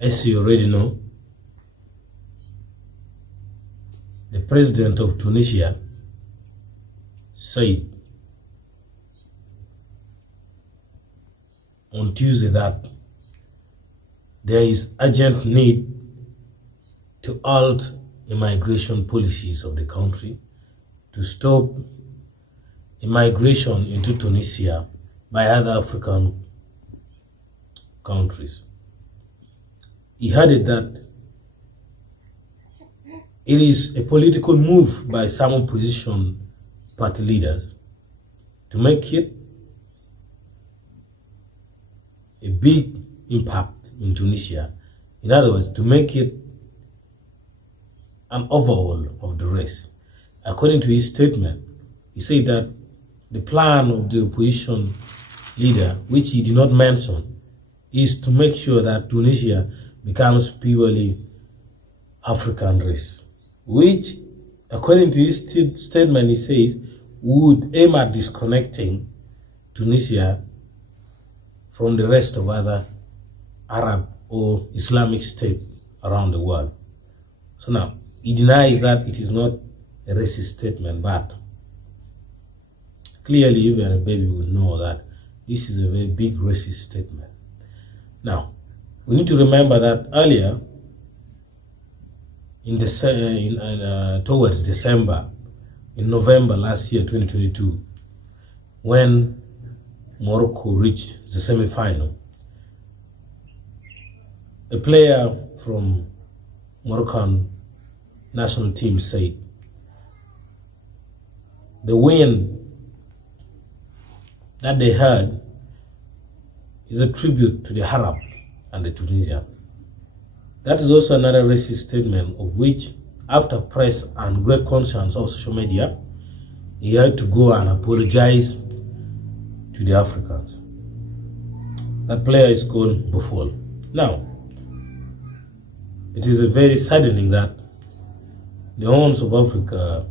As you already know, the president of Tunisia, Saied, on Tuesday that there is urgent need to halt immigration policies of the country to stop immigration into Tunisia by other African countries. He added that it is a political move by some opposition party leaders to make it a big impact in Tunisia. In other words, to make it an overhaul of the race. According to his statement, he said that the plan of the opposition leader, which he did not mention, is to make sure that Tunisia becomes purely African race, which, according to his statement, he says, would aim at disconnecting Tunisia from the rest of other Arab or Islamic states around the world. So now, he denies that it is not a racist statement, but clearly even a baby would know that this is a very big racist statement. Now, we need to remember that earlier, towards December, in November last year, 2022, when Morocco reached the semi-final, a player from Moroccan national team said the win that they had is a tribute to the Arab and the Tunisian. That is also another racist statement, of which, after press and great concerns of social media, he had to go and apologize to the Africans. That player is called Buffon. Now, it is a very saddening that the horns of Africa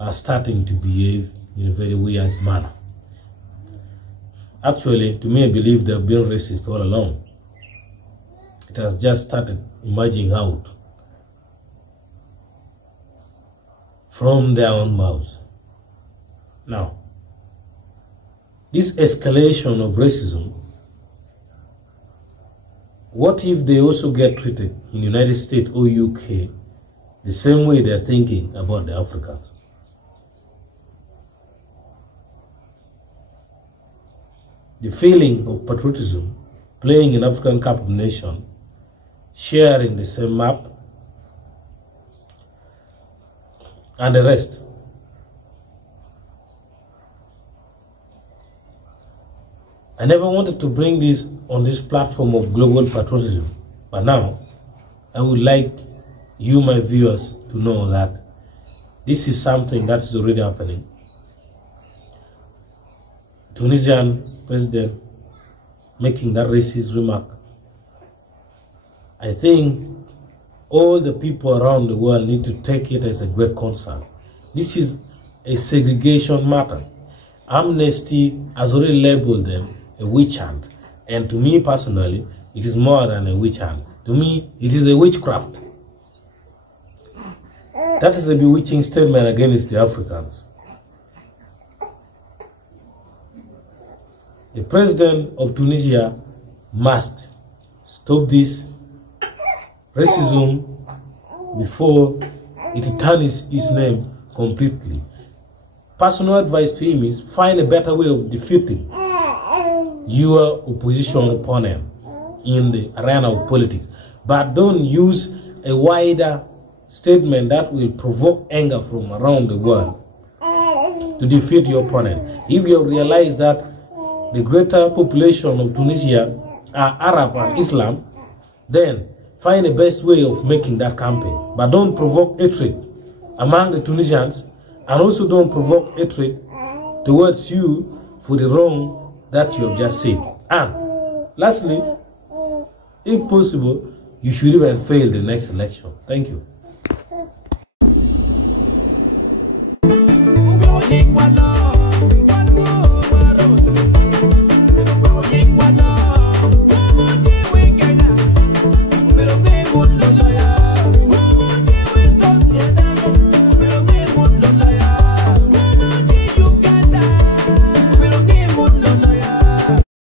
are starting to behave in a very weird manner. Actually, to me, I believe they have been racist all along. It has just started emerging out from their own mouths. Now, this escalation of racism, what if they also get treated in the United States or UK the same way they're thinking about the Africans? The feeling of patriotism, playing in African Cup of Nations, sharing the same map, and the rest. I never wanted to bring this on this platform of global patriotism, but now I would like you, my viewers, to know that this is something that is already happening. Tunisian president making that racist remark. I think all the people around the world need to take it as a great concern. This is a segregation matter. Amnesty has already labeled them a witch hunt. And to me personally, it is more than a witch hunt. To me, it is a witchcraft. That is a bewitching statement against the Africans. The president of Tunisia must stop this racism before it turns his name completely. Personal advice to him is find a better way of defeating your opposition opponent in the arena of politics. But don't use a wider statement that will provoke anger from around the world to defeat your opponent. If you realize that the greater population of Tunisia are Arab and Islam, then find the best way of making that campaign. But don't provoke hatred among the Tunisians, and also don't provoke hatred towards you for the wrong that you have just said. And lastly, if possible, you should even fail the next election. Thank you.